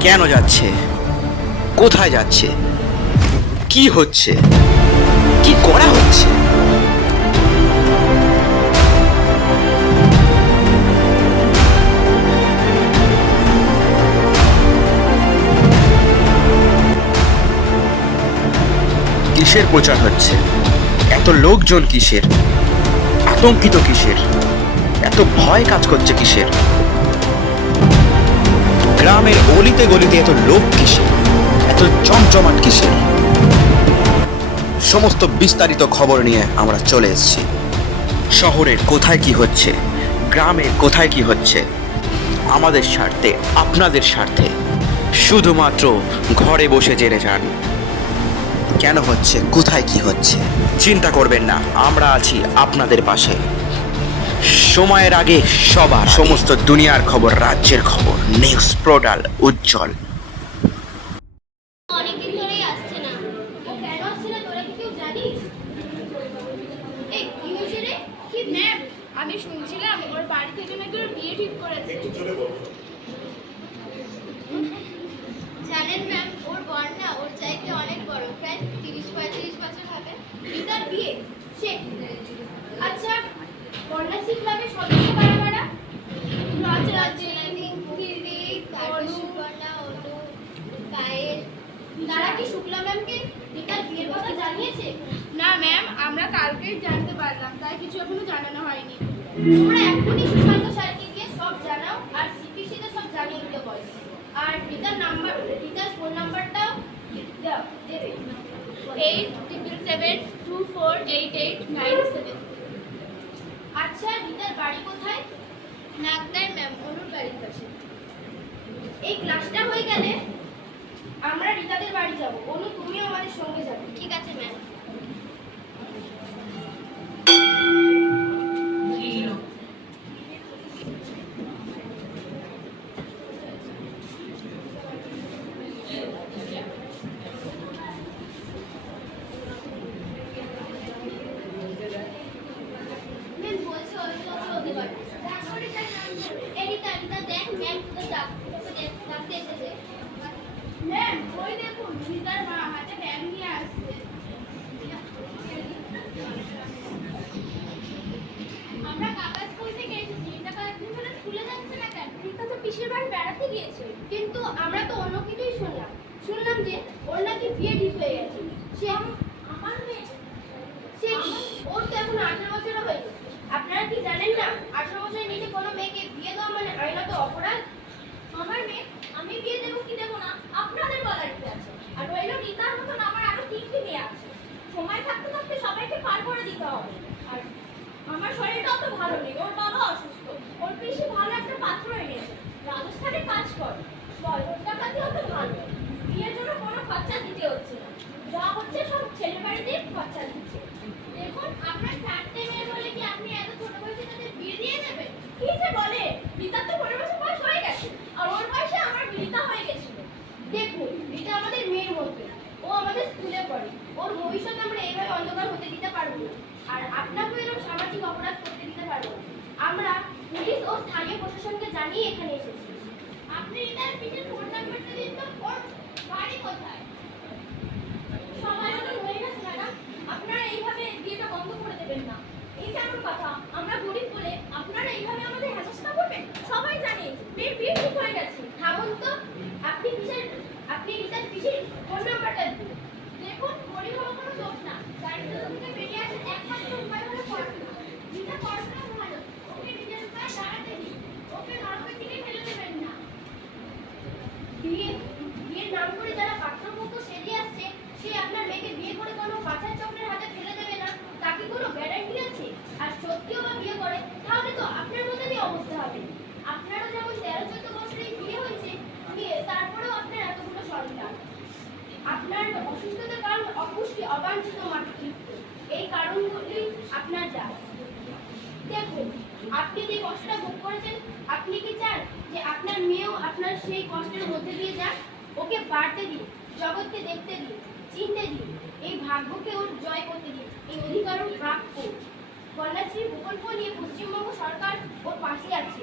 কেন যাচ্ছে? কোথায় যাচ্ছে? কি হচ্ছে? কি করা হচ্ছে? কিসের প্রচার হচ্ছে? এত লোকজন কিসের? আতঙ্কিত কিসের? এত ভয় কাজ করছে কিসের? গ্রামের গলিতে গলিতে এত লোক কিসের? এত জমজমাট কিসের? সমস্ত বিস্তারিত খবর নিয়ে আমরা চলে এসেছি। শহরের কোথায় কি হচ্ছে? গ্রামের কোথায় কি হচ্ছে? আমাদের স্বার্থে, আপনাদের স্বার্থে। শুধুমাত্র ঘরে বসে জেনে যান। কেন হচ্ছে? কোথায় কি হচ্ছে? চিন্তা করবেন না, আমরা আছি আপনাদের পাশে। সময়ের আগে সবার সমস্ত দুনিয়ার খবর রাজ্যের খবর নিউজ পোর্টাল উজ্জ্বল। অনেকদিন ধরেই আসছে না। ও কেন আসছে না তোরা কি কেউ জানিস? এই কি হয়েছে রে কি ম্যাম? আমি শুনছিলাম ওর বাড়ি থেকে নাকি ওর বিয়ে ঠিক করেছে। জানেন ম্যাম ওর বর না ওর চাইতে অনেক বড় প্রায় তিরিশ পঁয়ত্রিশ বছর হবে। রিতার বিয়ে? সে? আচ্ছা কন্যাশ্রী ক্লাবের সদস্য কারা কারা তারা কি শুক্লা ম্যামকে রিতার বিয়ের কথা জানিয়েছে? না ম্যাম আমরা কালকেই জানতে পারলাম তাই কিছু এখনও জানানো হয়নি। তোমরা এখনই সুশান্ত স্যারকে গিয়ে সব জানাও আর সিপিসিতে সব জানিয়ে দিতে বলো। আর রিতার নাম্বার রিতার ফোন নাম্বারটাও দেবে। Eight triple seven two four eight eight nine seven আচ্ছা রিতার বাড়ি কোথায় নাগদার ম্যাম অনুর বাড়ির পাশে। এই ক্লাসটা হয়ে গেলে আমরা রিতাদের বাড়ি যাব। অনু, তুমিও আমাদের সঙ্গে যাবে ঠিক আছে ম্যাম ম্যাম বলছে ওই তো হতে পারে তারপরে তার নাম ধরে এই রিতা রিতা দেখ ম্যাম তোকে ডাক তোকে ম্যাম ওই দেখুন রিতার মা হাতে ব্যাগ নিয়ে আসছে আমরা কাকা থেকে এসেছি যাচ্ছে না কেন রিতা তো পিসির বাড়ি বেড়াতে গিয়েছে। কিন্তু আমরা তো অন্য কিছুই শুনলাম। শুনলাম যে ওর নাকি বিয়ে ঠিক হয়ে গেছে। সে আমার মেয়ে। সে ওর তো এখন আঠারো বছরও হয়নি আপনারা কি জানেন না? আঠারো বছরের নিচে কোনো মেয়েকে বিয়ে দেওয়া মানে আইনত অপরাধ? আমার মেয়ে আমি বিয়ে দেবো কি দেবো না আপনাদের বলার কি আছে আর রইল রিতার মতন আমার আরও তিনটি মেয়ে আছে। সময় থাকতে থাকতে সবাইকে পার করে দিতে হবে। আর আমার শরীরটা অত ভালো নেই, ওর বাবা অসুস্থ। ওর পিসি ভালো একটা পাত্র এনেছে রাজস্থানে কাজ করে। টাকাতে অত ভালো? বিয়ের জন্য কোনো খরচা দিতে হচ্ছে না। যা হচ্ছে সব ছেলে বাড়িতে খরচা দিচ্ছে দেখুন আপনার চারটে মেয়ে বলে কি আপনি এত ছোট বয়সে তাদের বিয়ে দিয়ে দেবেন কি যে বলে রিতার তো পনেরো বছর বয়স হয়ে গেছে আর ওর বয়সে আমার রিতা হয়ে গেছিল দেখুন রিতা আমাদের মেয়ের মতো ও আমাদের স্কুলে পড়ে ওর ভবিষ্যতে আমরা এইভাবে অন্ধকার হতে দিতে পারব না। আর আপনাকেও এরকম সামাজিক অপরাধ করতে দিতে পারব আমরা পুলিশ ও স্থানীয় প্রশাসনকে জানিয়ে এখানে এসেছি। আপনি রিতার পিঠের ফোন নাম্বারটা দিন তো, ওর বাড়ি কোথায়? সময় মতন হয়ে আপনারা এইভাবে বিয়েটা বন্ধ করে দেবেন না। এই কথা, আমরা গরিব বলে আপনারা এইভাবে আমাদের হেনস্থা করবেন? সবাই জানে হয়ে গেছে। থামুন তো, আপনি কিসের আপনি কিসের কিসের ফোন নাম্বারটা দিন? দেখুন গরিব হওয়া কোনো দোষ না দারিদ্র থেকে বেরিয়ে আসার একমাত্র উপায় হলো পড়াশোনা যেটা পড়াশোনা ভালো ওকে নিজের পায়ে দাঁড়াতে দিন ওকে নরকের দিকে ফেলে দেবেন না বিয়ে বিয়ের নাম করে যারা পাত্রপক্ষ সেজে আসছে সে আপনার মেয়েকে বিয়ে করে কোনো পাচার চক্রের হাতে ফেলে দেবে না তাকে কোনো গ্যারান্টি আছে আর সত্যিও বা বিয়ে করে তাহলে তো আপনার মতনই অবস্থা হবে আপনারও যেমন তেরো চোদ্দ বছরেই বিয়ে হয়েছে বিয়ে তারপরেও আপনার এতগুলো সন্তান আপনার অসুস্থতার কারণ অপুষ্টি, অবাঞ্ছিত মাতৃত্ব এই কারণগুলি আপনার যা দেখুন, আপনি যে কষ্টটা ভোগ করেছেন, আপনি কি চান যে আপনার মেয়েও আপনার সেই কষ্টের মধ্যে দিয়ে যাক? ওকে বাড়তে দিন, জগৎকে দেখতে দিন, চিনতে দিন, এই ভাগ্যকে ওর জয় করতে দিন, এই অধিকার ওর প্রাপ্য। কন্যাশ্রী প্রকল্প নিয়ে পশ্চিমবঙ্গ সরকার ওর পাশে আছে।